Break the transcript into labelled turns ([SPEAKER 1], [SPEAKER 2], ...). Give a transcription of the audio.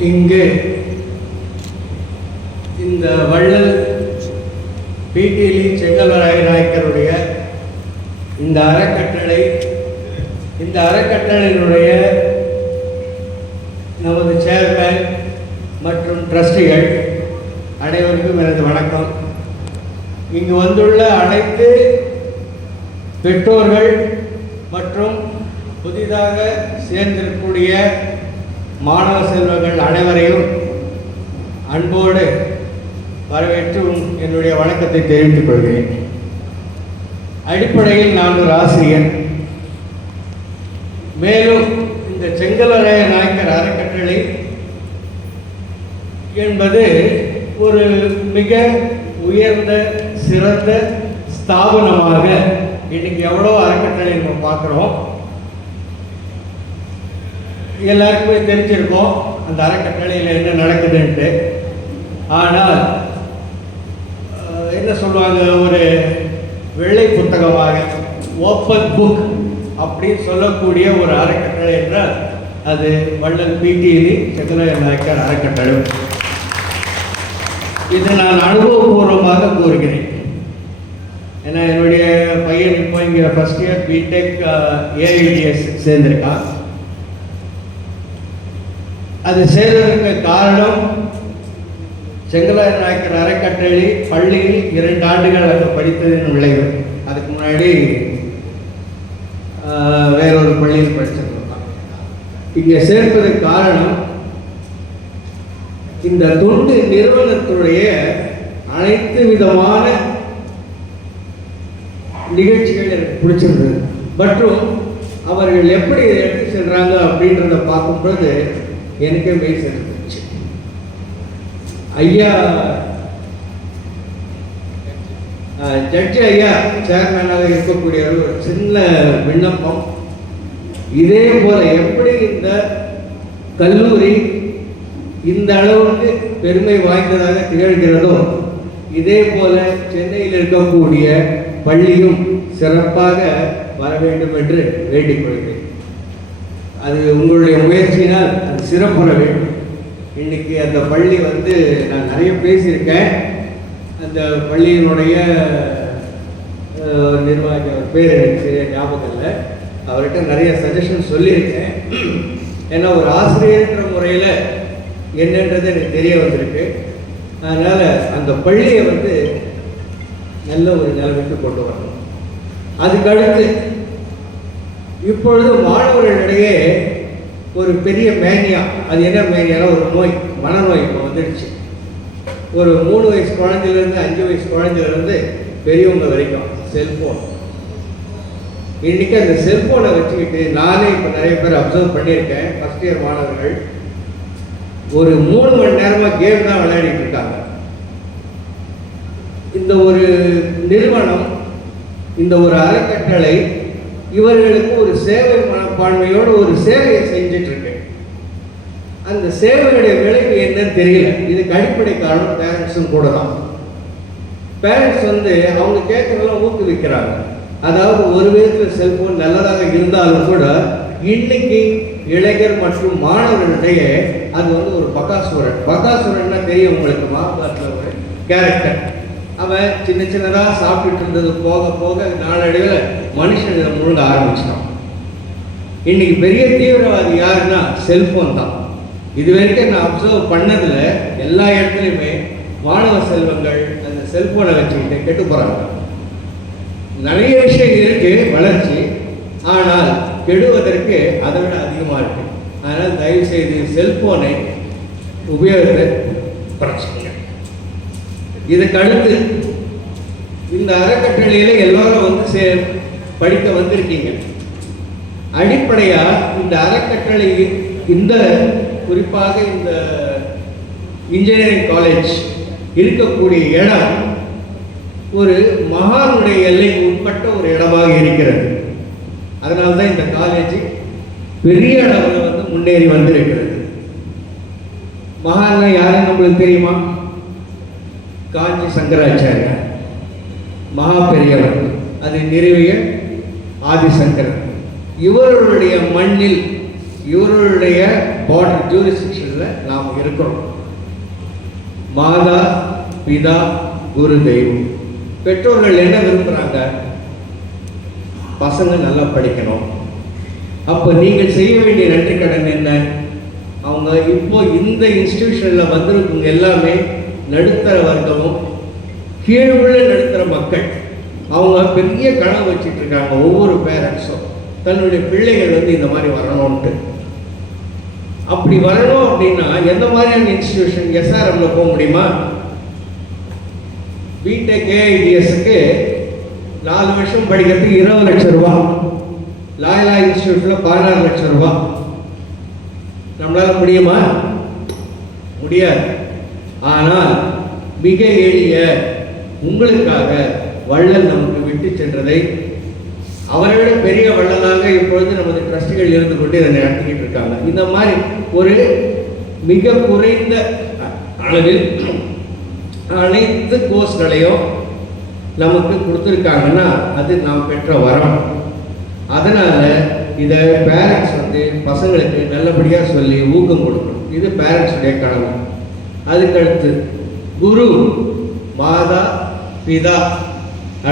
[SPEAKER 1] இங்கு இந்த வள்ளல் பிடிலி செங்கல்வராய நாயக்கருடைய இந்த அறக்கட்டளை இந்த அறக்கட்டளையினுடைய நமது சேர்மேன் மற்றும் ட்ரஸ்டிகள் அனைவருக்கும் எனது வணக்கம். இங்கு வந்துள்ள அனைத்து பெற்றோர்கள் மற்றும் புதிதாக சேர்ந்திருக்கக்கூடிய மாணவ செல்வர்கள் அனைவரையும் அன்போடு வரவேற்று என்னுடைய வணக்கத்தை தெரிவித்துக் கொள்கிறேன். அடிப்படையில் நான் ஒரு ஆசிரியர் மேலும் இந்த செங்கலராய நாயக்கர் அறக்கட்டளை என்பது ஒரு மிக உயர்ந்த சிறந்த ஸ்தாபனமாக இன்னைக்கு எவ்வளோ அறக்கட்டளை நம்ம பார்க்குறோம். எல்லாருக்குமே தெரிஞ்சிருக்கும் அந்த அறக்கட்டளையில் என்ன நடக்குதுன்ட்டு. ஆனால் என்ன சொல்லுவாங்க ஒரு வெள்ளை புத்தகமாக ஓப்பன் புக் அப்படின்னு சொல்லக்கூடிய ஒரு அறக்கட்டளை என்றால் அது வள்ளல் பிடிஇ செங்கலைய நாயக்கர் அறக்கட்டளை இது நான் அனுபவபூர்வமாக கூறுகிறேன். ஏன்னா என்னுடைய பையன் இப்போ இங்கே ஃபர்ஸ்ட் இயர் பிடெக் ஏஐடிஎஸ் சேர்ந்திருக்கான். அது சேர்வதற்கு காரணம் செங்கலாய நாயக்கர் அறக்கட்டளை பள்ளியில் இரண்டு ஆண்டுகள் அங்கு படித்ததின் விளைவு அதுக்கு முன்னாடி வேறொரு பள்ளியில் படிச்சிருந்தான் இங்கே சேர்ப்பதற்கு காரணம் இந்த தொண்டு நிறுவனத்துடைய அனைத்து விதமான நிகழ்ச்சிகள் எனக்கு பிடிச்சிருந்தது. மற்றும் அவர்கள் எப்படி எடுத்து செல்கிறாங்க அப்படின்றத பார்க்கும்பொழுது எனக்கே மெய் இருந்துச்சு ஐயா ஜட்ஜி ஐயா சேர்மேனாக இருக்கக்கூடிய ஒரு சின்ன விண்ணப்பம். இதே போல எப்படி இந்த கல்லூரி இந்த அளவுக்கு பெருமை வாய்ந்ததாக திகழ்கிறதோ இதே போல சென்னையில் இருக்கக்கூடிய பள்ளியும் சிறப்பாக வர வேண்டும் என்று வேண்டிக் கொள்கிறேன். அது உங்களுடைய முயற்சியினால் அது சிறப்புற வேண்டும். இன்னைக்கு அந்த பள்ளி வந்து நான் நிறைய பேசியிருக்கேன். அந்த பள்ளியினுடைய நிர்வாகி அவர் பேர் எனக்கு சரியாக ஞாபகம் இல்லை. அவர்கிட்ட நிறைய சஜஷன் சொல்லியிருக்கேன். ஏன்னா ஒரு ஆசிரியர்ன்ற முறையில் என்னன்றது எனக்கு தெரிய வந்திருக்கு. அதனால் அந்த பள்ளியை வந்து நல்ல ஒரு நிலைமைக்கு கொண்டு வரணும். அதுக்கடுத்து இப்பொழுது மாணவர்களிடையே பெரிய மேனியா. அது என்ன மேனியானா ஒரு நோய் மனநோய் இப்போ வந்துடுச்சு. ஒரு மூணு வயசு குழந்தையிலேருந்து அஞ்சு வயசு குழந்தையிலேருந்து பெரியவங்க வரைக்கும் செல்ஃபோன் இன்னைக்கு அந்த செல்ஃபோனை வச்சுக்கிட்டு நானே இப்போ நிறைய பேர் அப்சர்வ் பண்ணியிருக்கேன். ஃபஸ்ட் இயர் மாணவர்கள். ஒரு மூணு மணி நேரமாக கேம் தான் விளையாடிட்டு இருக்காங்க. இந்த ஒரு நிறுவனம் இந்த ஒரு அறக்கட்டளை இவர்களுக்கு ஒரு சேவை மனப்பான்மையோடு ஒரு சேவையை செஞ்சுட்டு இருக்கு. அந்த சேவையுடைய விளைவு என்னன்னு தெரியல. இதுக்கு அடிப்படை காரணம் பேரண்ட்ஸும் கூட தான் பேரண்ட்ஸ் வந்து அவங்க கேட்கறதெல்லாம் ஊக்குவிக்கிறாங்க. அதாவது ஒரு விதத்தில் செல்போன் நல்லதாக இருந்தாலும் கூட இன்னைக்கு இளைஞர் மற்றும் மாணவர்களிடையே அது வந்து ஒரு பகாசுரன். பகாசுரன்னா தெரியும் உங்களுக்கு மகாபாரத்தில் ஒரு கேரக்டர் அவன் சின்ன சின்னதாக சாப்பிட்டுட்டு இருந்தது போக போக நாளடைவில் மனுஷன் இதை முழுங்க ஆரம்பிச்சிட்டான். இன்னைக்கு பெரிய தீவிரவாதி யாருன்னா செல்போன் தான். இது வரைக்கும் நான் அப்சர்வ் பண்ணதில் எல்லா இடத்துலையுமே மாணவ செல்வங்கள் அந்த செல்போனை வச்சுக்கிட்டு கெட்டு போகிறாங்க நிறைய விஷயம் இருக்கு வளர்ச்சி. ஆனால் கெடுவதற்கு அதை விட அதிகமாக இருக்கு. அதனால் தயவு செய்து செல்போனை உபயோகத்தை குறைச்சிக்கங்க. இதுக்கு அடுத்து இந்த அறக்கட்டளையில எல்லாரும் வந்து சே படிக்க வந்திருக்கீங்க. அடிப்படையாக இந்த அறக்கட்டளை இந்த குறிப்பாக இந்த இன்ஜினியரிங் காலேஜ் இருக்கக்கூடிய இடம் ஒரு மகானுடைய எல்லைக்கு உட்பட்ட ஒரு இடமாக இருக்கிறது. அதனால தான் இந்த காலேஜ் பெரிய அளவில் வந்து முன்னேறி வந்திருக்கிறது. மகான்னா யாருன்னு நம்மளுக்கு தெரியுமா? காஞ்சி சங்கராச்சாரியா மகா பெரியவர். அதை நிறுவிய ஆதிசங்கரன் இவர்களுடைய மண்ணில் இவருடைய பார்டர் ஜூரிஸ்டிக்ஷனில் நாம் இருக்கிறோம். மாதா பிதா குரு தெய்வம். பெற்றோர்கள் என்ன விரும்புகிறாங்க பசங்க நல்லா படிக்கணும். அப்போ நீங்கள் செய்ய வேண்டிய நன்றி கடன் என்ன? அவங்க இப்போ இந்த இன்ஸ்டிடியூஷனில் வந்திருக்கவங்க எல்லாமே நடுத்தர வர்க்கமும் கீழ் உள்ள நடுத்தர மக்கள். அவங்க பெரிய கனவு வச்சுட்டு இருக்காங்க ஒவ்வொரு பேரண்ட்ஸும் தன்னுடைய பிள்ளைகள் வந்து இந்த மாதிரி வரணும்ட்டு அப்படி வரணும் அப்படின்னா எந்த மாதிரியான இன்ஸ்டிடியூஷன் எஸ்ஆர்எம்ல போக முடியுமா? பிடெக் ஏஐடிஎஸ்க்கு நாலு வருஷம் படிக்கிறதுக்கு இருபது லட்சம் ரூபா. லாயலா இன்ஸ்டியூட்டில் பதினாறு லட்சம் ரூபா. நம்மளால் முடியுமா? முடியாது. ஆனால் மிக எளிய உங்களுக்காக வள்ளல் நமக்கு விட்டு சென்றதை அவரை விட பெரிய வள்ளலாக இப்பொழுது நமது ட்ரஸ்டிகள் இருந்து கொண்டு இதை நடத்திக்கிட்டு இருக்காங்க. இந்த மாதிரி ஒரு மிக குறைந்த அளவில் அனைத்து கோர்ஸ்களையும் நமக்கு கொடுத்துருக்காங்கன்னா அது நாம் பெற்ற வரம். அதனால் இதை பேரண்ட்ஸ் வந்து பசங்களுக்கு நல்லபடியாக சொல்லி ஊக்கம் கொடுக்கணும். இது பேரண்ட்ஸுடைய கடமை. அதுக்கடுத்து குரு மாதா பிதா